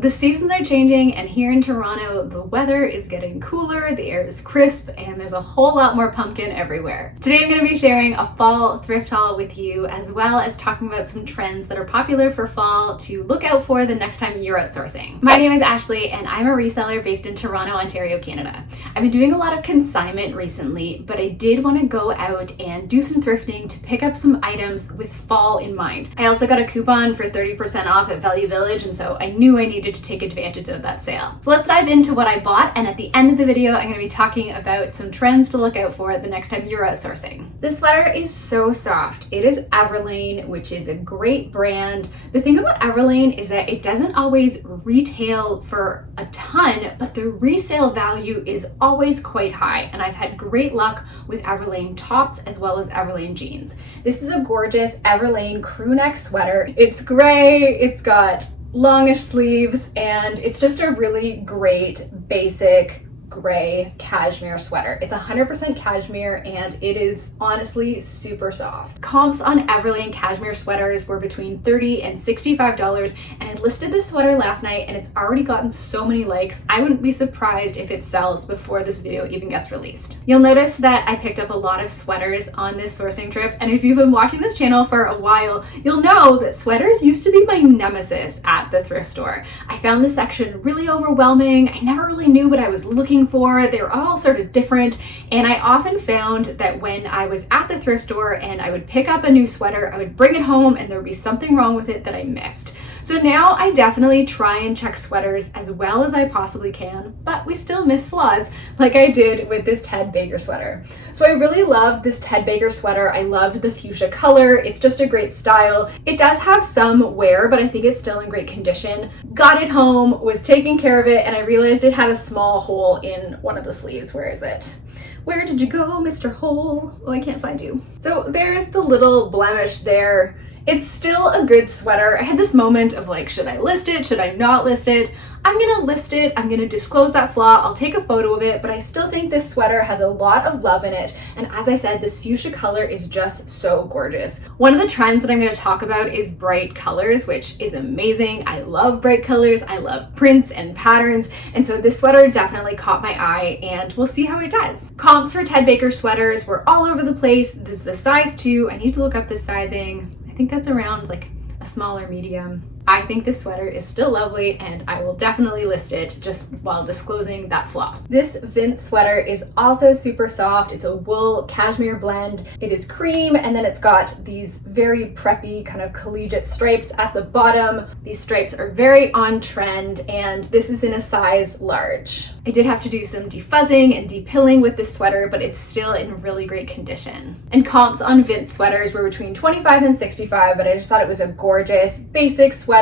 The seasons are changing, and here in Toronto, the weather is getting cooler, the air is crisp, and there's a whole lot more pumpkin everywhere. Today I'm going to be sharing a fall thrift haul with you, as well as talking about some trends that are popular for fall to look out for the next time you're outsourcing. My name is Ashley, and I'm a reseller based in Toronto, Ontario, Canada. I've been doing a lot of consignment recently, but I did want to go out and do some thrifting to pick up some items with fall in mind. I also got a coupon for 30% off at Value Village, and so I knew I needed to take advantage of that sale. So let's dive into what I bought, and at the end of the video I'm going to be talking about some trends to look out for the next time you're outsourcing. This sweater is so soft. It is Everlane, which is a great brand. The thing about Everlane is that it doesn't always retail for a ton, but the resale value is always quite high, and I've had great luck with Everlane tops as well as Everlane jeans. This is a gorgeous Everlane crew neck sweater. It's gray, it's got longish sleeves, and it's just a really great basic gray cashmere sweater. It's 100% cashmere, and it is honestly super soft. Comps on Everlane cashmere sweaters were between $30 and $65, and I listed this sweater last night and it's already gotten so many likes. I wouldn't be surprised if it sells before this video even gets released. You'll notice that I picked up a lot of sweaters on this sourcing trip, and if you've been watching this channel for a while, you'll know that sweaters used to be my nemesis at the thrift store. I found this section really overwhelming. I never really knew what I was looking for. They were all sort of different, and I often found that when I was at the thrift store and I would pick up a new sweater, I would bring it home and there would be something wrong with it that I missed. So now I definitely try and check sweaters as well as I possibly can, but we still miss flaws like I did with this Ted Baker sweater. So I really loved this Ted Baker sweater. I loved the fuchsia color. It's just a great style. It does have some wear, but I think it's still in great condition. Got it home, was taking care of it, and I realized it had a small hole in one of the sleeves. Where is it? Where did you go, Mr. Hole? Oh, I can't find you. So there's the little blemish there. It's still a good sweater. I had this moment of like, should I list it? Should I not list it? I'm gonna list it. I'm gonna disclose that flaw. I'll take a photo of it, but I still think this sweater has a lot of love in it. And as I said, this fuchsia color is just so gorgeous. One of the trends that I'm gonna talk about is bright colors, which is amazing. I love bright colors. I love prints and patterns. And so this sweater definitely caught my eye, and we'll see how it does. Comps for Ted Baker sweaters were all over the place. This is a size 2. I need to look up the sizing. I think that's around like a small or medium. I think this sweater is still lovely, and I will definitely list it just while disclosing that flaw. This Vince sweater is also super soft. It's a wool cashmere blend. It is cream, and then it's got these very preppy kind of collegiate stripes at the bottom. These stripes are very on trend, and this is in a size large. I did have to do some defuzzing and depilling with this sweater, but it's still in really great condition. And comps on Vince sweaters were between 25 and 65, but I just thought it was a gorgeous basic sweater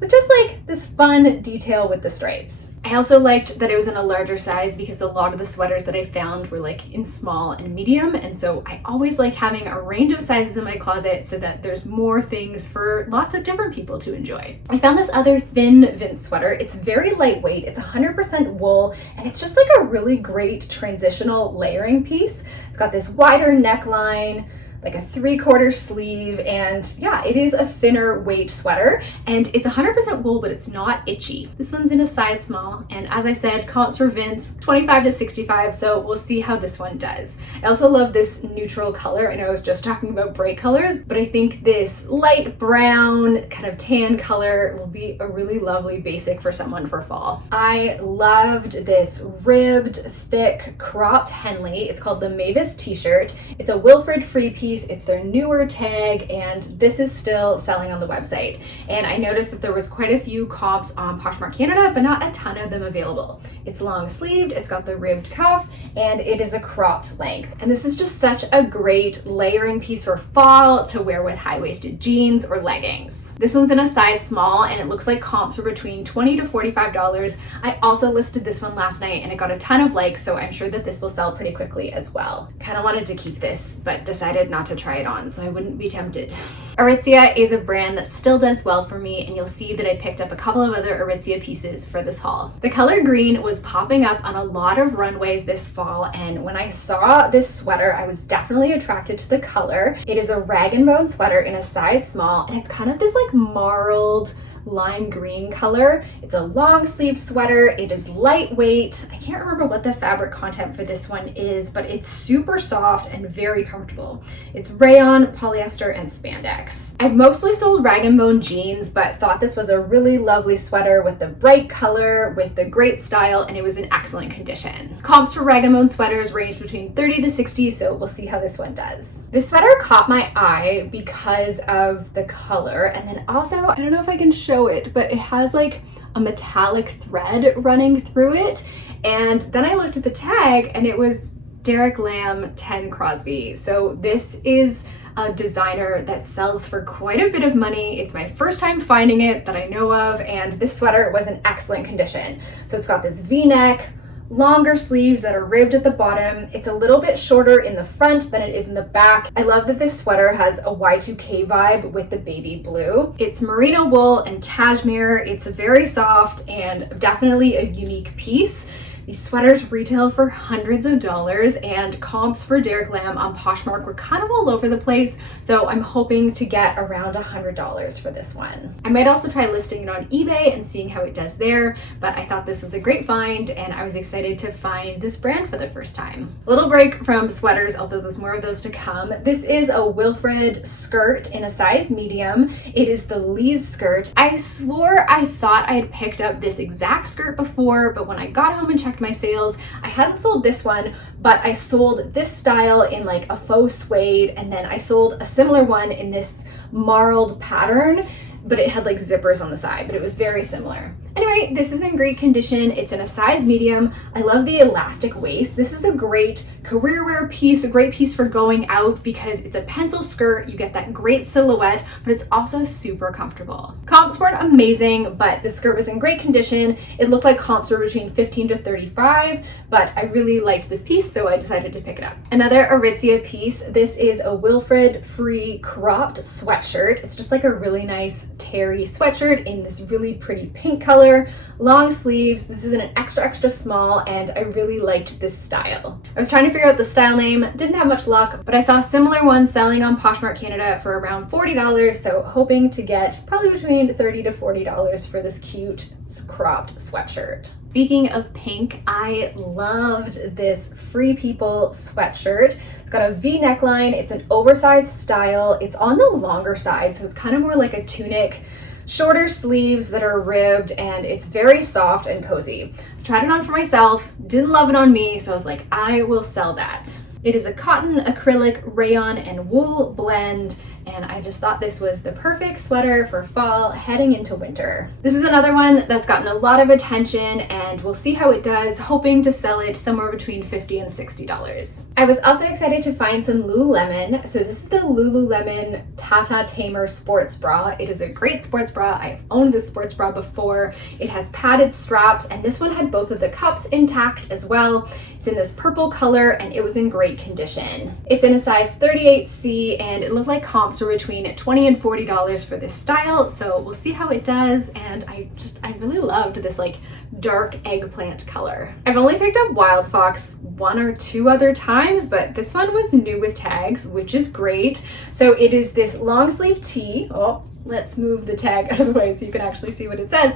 with just like this fun detail with the stripes. I also liked that it was in a larger size because a lot of the sweaters that I found were like in small and medium, and so I always like having a range of sizes in my closet so that there's more things for lots of different people to enjoy. I found this other thin Vince sweater. It's very lightweight. It's 100% wool, and it's just like a really great transitional layering piece. It's got this wider neckline, like a 3/4 sleeve, and yeah, it is a thinner weight sweater, and it's 100% wool, but it's not itchy. This one's in a size small, and as I said, comps for Vince 25 to 65, so we'll see how this one does. I also love this neutral color. I know I was just talking about bright colors, but I think this light brown kind of tan color will be a really lovely basic for someone for fall. I loved this ribbed, thick, cropped Henley. It's called the Mavis t-shirt. It's a Wilfred Free piece. It's their newer tag, and this is still selling on the website. And I noticed that there was quite a few comps on Poshmark Canada, but not a ton of them available. It's long sleeved, it's got the ribbed cuff, and it is a cropped length. And this is just such a great layering piece for fall to wear with high-waisted jeans or leggings. This one's in a size small, and it looks like comps are between $20 to $45. I also listed this one last night, and it got a ton of likes, so I'm sure that this will sell pretty quickly as well. Kind of wanted to keep this, but decided not to try it on, so I wouldn't be tempted. Aritzia is a brand that still does well for me, and you'll see that I picked up a couple of other Aritzia pieces for this haul. The color green was popping up on a lot of runways this fall, and when I saw this sweater, I was definitely attracted to the color. It is a rag and bone sweater in a size small, and it's kind of this like marled lime green color. It's a long sleeve sweater. It is lightweight. I can't remember what the fabric content for this one is, but it's super soft and very comfortable. It's rayon, polyester, and spandex. I've mostly sold rag & bone jeans, but thought this was a really lovely sweater with the bright color, with the great style, and it was in excellent condition. Comps for rag & bone sweaters range between 30 to 60, so we'll see how this one does. This sweater caught my eye because of the color, and then also, I don't know if I can show it, but it has like a metallic thread running through it. And then I looked at the tag and it was Derek Lam 10 Crosby. So this is a designer that sells for quite a bit of money. It's my first time finding it that I know of, and this sweater was in excellent condition. So it's got this V-neck, longer sleeves that are ribbed at the bottom. It's a little bit shorter in the front than it is in the back. I love that this sweater has a Y2K vibe with the baby blue. It's merino wool and cashmere. It's very soft and definitely a unique piece. These sweaters retail for hundreds of dollars, and comps for Derek Lam on Poshmark were kind of all over the place, so I'm hoping to get around $100 for this one. I might also try listing it on eBay and seeing how it does there, but I thought this was a great find and I was excited to find this brand for the first time. A little break from sweaters, although there's more of those to come. This is a Wilfred skirt in a size medium. It is the Lee's skirt. I swore I thought I had picked up this exact skirt before, but when I got home and checked my sales, I hadn't sold this one, but I sold this style in like a faux suede, and then I sold a similar one in this marled pattern, but it had like zippers on the side, but it was very similar. Anyway, this is in great condition. It's in a size medium. I love the elastic waist. This is a great career wear piece, a great piece for going out because it's a pencil skirt. You get that great silhouette, but it's also super comfortable. Comps weren't amazing, but the skirt was in great condition. It looked like comps were between 15 to 35, but I really liked this piece, so I decided to pick it up. Another Aritzia piece. This is a Wilfred free cropped sweatshirt. It's just like a really nice terry sweatshirt in this really pretty pink color. Long sleeves. This is in an extra small, and I really liked this style. I was trying to figure out the style name, didn't have much luck, but I saw similar ones selling on Poshmark Canada for around $40, so hoping to get probably between $30 to $40 for this cute cropped sweatshirt. Speaking of pink, I loved this Free People sweatshirt. It's got a V neckline. It's an oversized style. It's on the longer side, so it's kind of more like a tunic. Shorter sleeves that are ribbed, and it's very soft and cozy. I tried it on for myself, didn't love it on me, so I was like, I will sell that. It is a cotton, acrylic, rayon, and wool blend, and I just thought this was the perfect sweater for fall heading into winter. This is another one that's gotten a lot of attention, and we'll see how it does, hoping to sell it somewhere between $50 and $60. I was also excited to find some Lululemon. So this is the Lululemon Tata Tamer sports bra. It is a great sports bra. I've owned this sports bra before. It has padded straps, and this one had both of the cups intact as well. It's in this purple color, and it was in great condition. It's in a size 38C, and it looked like comps were between $20 and $40 for this style, so we'll see how it does. And I really loved this like dark eggplant color. I've only picked up Wild Fox one or two other times, but this one was new with tags, which is great. So it is this long sleeve tee. Oh, let's move the tag out of the way so you can actually see what it says.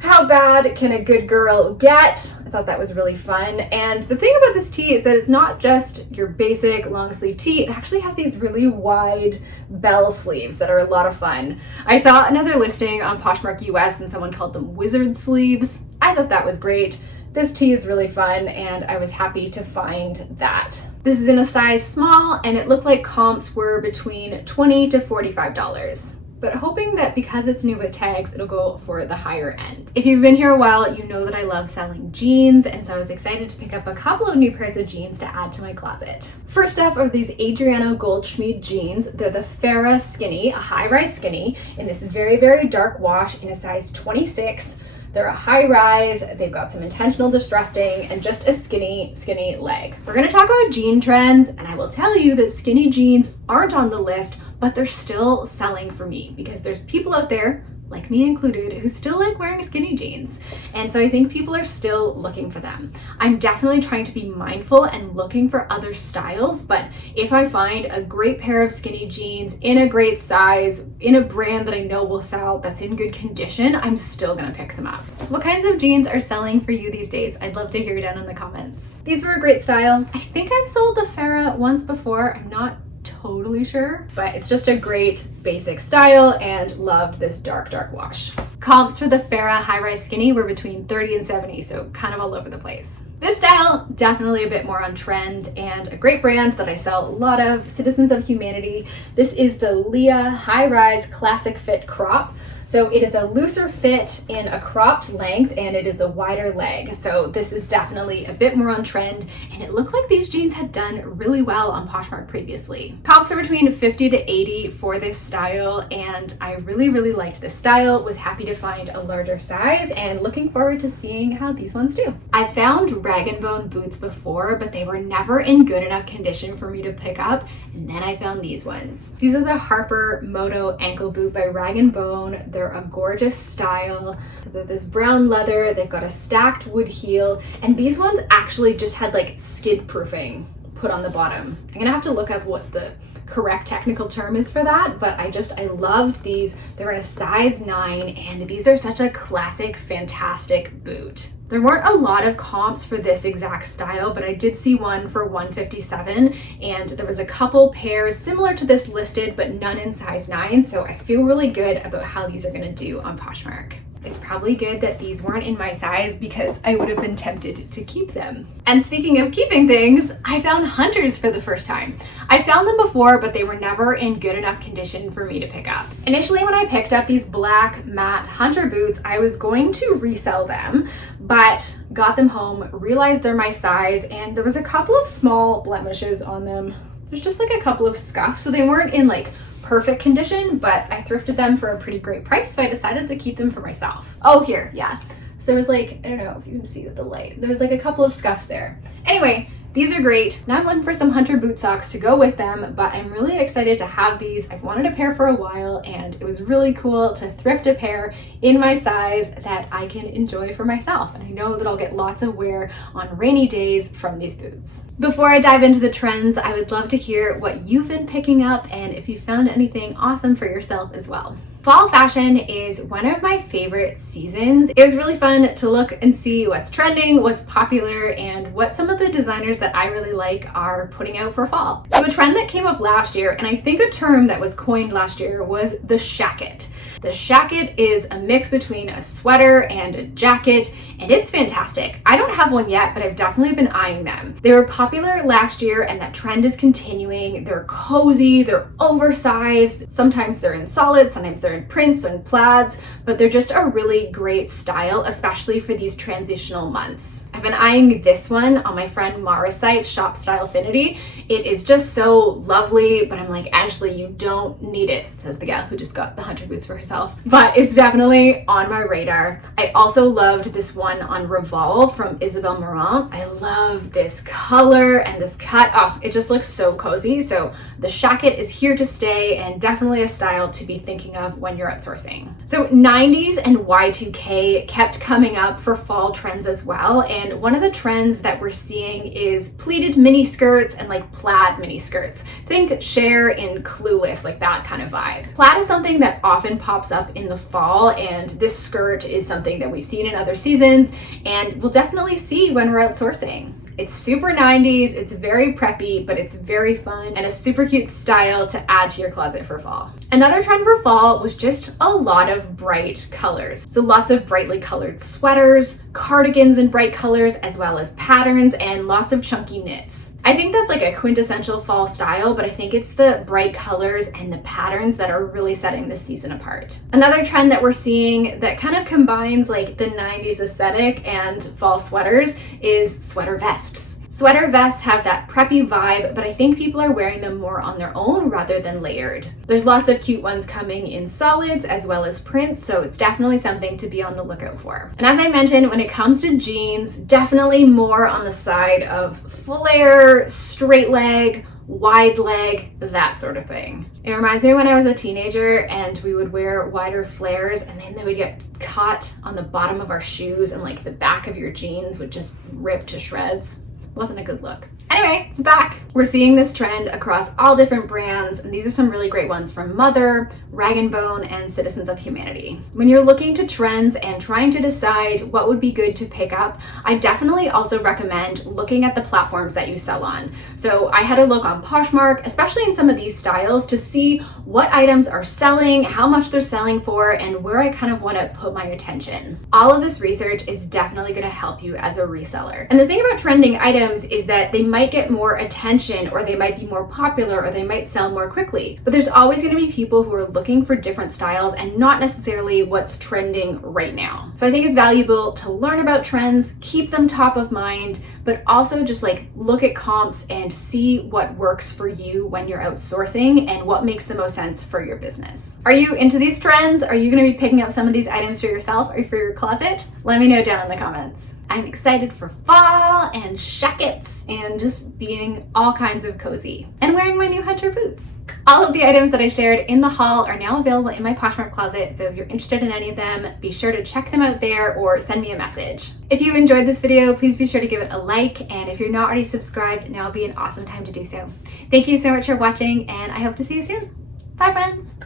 How bad can a good girl get? I thought that was really fun. And the thing about this tee is that it's not just your basic long sleeve tee. It actually has these really wide bell sleeves that are a lot of fun. I saw another listing on Poshmark US and someone called them wizard sleeves. I thought that was great. This tee is really fun, and I was happy to find that. This is in a size small, and it looked like comps were between $20 to $45. But hoping that because it's new with tags, it'll go for the higher end. If you've been here a while, you know that I love selling jeans, and so I was excited to pick up a couple of new pairs of jeans to add to my closet. First up are these Adriano Goldschmied jeans. They're the Farrah Skinny, a high-rise skinny, in this very, very dark wash in a size 26. They're a high rise, they've got some intentional distressing, and just a skinny leg. We're gonna talk about jean trends, and I will tell you that skinny jeans aren't on the list, but they're still selling for me because there's people out there like me included, who still like wearing skinny jeans. And so I think people are still looking for them. I'm definitely trying to be mindful and looking for other styles, but if I find a great pair of skinny jeans in a great size, in a brand that I know will sell, that's in good condition, I'm still gonna pick them up. What kinds of jeans are selling for you these days? I'd love to hear down in the comments. These were a great style. I think I've sold the Farrah once before. I'm not totally sure, but it's just a great basic style, and loved this dark wash. Comps for the Farrah high-rise skinny were between 30 and 70, so kind of all over the place. This style, definitely a bit more on trend, and a great brand that I sell a lot of, Citizens of Humanity. This is the Leah high-rise classic fit crop. So it is a looser fit in a cropped length, and it is a wider leg. So this is definitely a bit more on trend, and it looked like these jeans had done really well on Poshmark previously. Comps are between 50 to 80 for this style, and I really liked this style, was happy to find a larger size, and looking forward to seeing how these ones do. I found rag & bone boots before, but they were never in good enough condition for me to pick up, and then I found these ones. These are the Harper Moto ankle boot by Rag & Bone. They're a gorgeous style. They're this brown leather, they've got a stacked wood heel, and these ones actually just had like skid proofing put on the bottom. I'm gonna have to look up what the correct technical term is for that, but I loved these. They're in a size 9, and these are such a classic, fantastic boot. There weren't a lot of comps for this exact style, but I did see one for $157, and there was a couple pairs similar to this listed, but none in size 9, so I feel really good about how these are gonna do on Poshmark. It's probably good that these weren't in my size, because I would have been tempted to keep them. And speaking of keeping things, I found hunters for the first time. I found them before, but they were never in good enough condition for me to pick up. Initially, when I picked up these black matte hunter boots, I was going to resell them, but got them home, realized they're my size, and there was a couple of small blemishes on them. There's just like a couple of scuffs, so they weren't in like perfect condition, but I thrifted them for a pretty great price, so I decided to keep them for myself. Oh, here, yeah. So there was like, I don't know if you can see with the light, there was like a couple of scuffs there. Anyway, these are great. Now I'm looking for some hunter boot socks to go with them, but I'm really excited to have these. I've wanted a pair for a while, and it was really cool to thrift a pair in my size that I can enjoy for myself. And I know that I'll get lots of wear on rainy days from these boots. Before I dive into the trends, I would love to hear what you've been picking up and if you found anything awesome for yourself as well. Fall fashion is one of my favorite seasons. It was really fun to look and see what's trending, what's popular, and what some of the designers that I really like are putting out for fall. So a trend that came up last year, and I think a term that was coined last year, was the shacket. The shacket is a mix between a sweater and a jacket, and it's fantastic. I don't have one yet, but I've definitely been eyeing them. They were popular last year, and that trend is continuing. They're cozy, they're oversized. Sometimes they're in solids, sometimes they're in prints and plaids, but they're just a really great style, especially for these transitional months. I've been eyeing this one on my friend Mara's site, Shop Style Affinity. It is just so lovely, but I'm like, Ashley, you don't need it, says the gal who just got the hunter boots for herself. But it's definitely on my radar. I also loved this one on Revolve from Isabel Marant. I love this color and this cut. Oh, it just looks so cozy. So the shacket is here to stay, and definitely a style to be thinking of when you're outsourcing. So 90s and Y2K kept coming up for fall trends as well. And one of the trends that we're seeing is pleated mini skirts and like plaid mini skirts. Think Cher in Clueless, like that kind of vibe. Plaid is something that often pops up in the fall, and this skirt is something that we've seen in other seasons and we'll definitely see when we're outsourcing. It's super 90s, it's very preppy, but it's very fun and a super cute style to add to your closet for fall. Another trend for fall was just a lot of bright colors. So lots of brightly colored sweaters, cardigans in bright colors, as well as patterns, and lots of chunky knits. I think that's like a quintessential fall style, but I think it's the bright colors and the patterns that are really setting this season apart. Another trend that we're seeing that kind of combines like the 90s aesthetic and fall sweaters is sweater vests. Sweater vests have that preppy vibe, but I think people are wearing them more on their own rather than layered. There's lots of cute ones coming in solids as well as prints, so it's definitely something to be on the lookout for. And as I mentioned, when it comes to jeans, definitely more on the side of flare, straight leg, wide leg, that sort of thing. It reminds me when I was a teenager and we would wear wider flares and then they would get caught on the bottom of our shoes and like the back of your jeans would just rip to shreds. Wasn't a good look. Anyway, it's back. We're seeing this trend across all different brands, and these are some really great ones from Mother, Rag & Bone, and Citizens of Humanity. When you're looking to trends and trying to decide what would be good to pick up, I definitely also recommend looking at the platforms that you sell on. So I had a look on Poshmark, especially in some of these styles, to see what items are selling, how much they're selling for, and where I kind of want to put my attention. All of this research is definitely going to help you as a reseller. And the thing about trending items is that they might get more attention, or they might be more popular, or they might sell more quickly. But there's always going to be people who are looking for different styles and not necessarily what's trending right now. So I think it's valuable to learn about trends, keep them top of mind, but also just like look at comps and see what works for you when you're outsourcing and what makes the most sense for your business. Are you into these trends? Are you going to be picking up some of these items for yourself or for your closet? Let me know down in the comments. I'm excited for fall and shackets and just being all kinds of cozy and wearing my new hunter boots. All of the items that I shared in the haul are now available in my Poshmark closet, so if you're interested in any of them, be sure to check them out there or send me a message. If you enjoyed this video, please be sure to give it a like, and if you're not already subscribed, now would be an awesome time to do so. Thank you so much for watching, and I hope to see you soon. Bye, friends!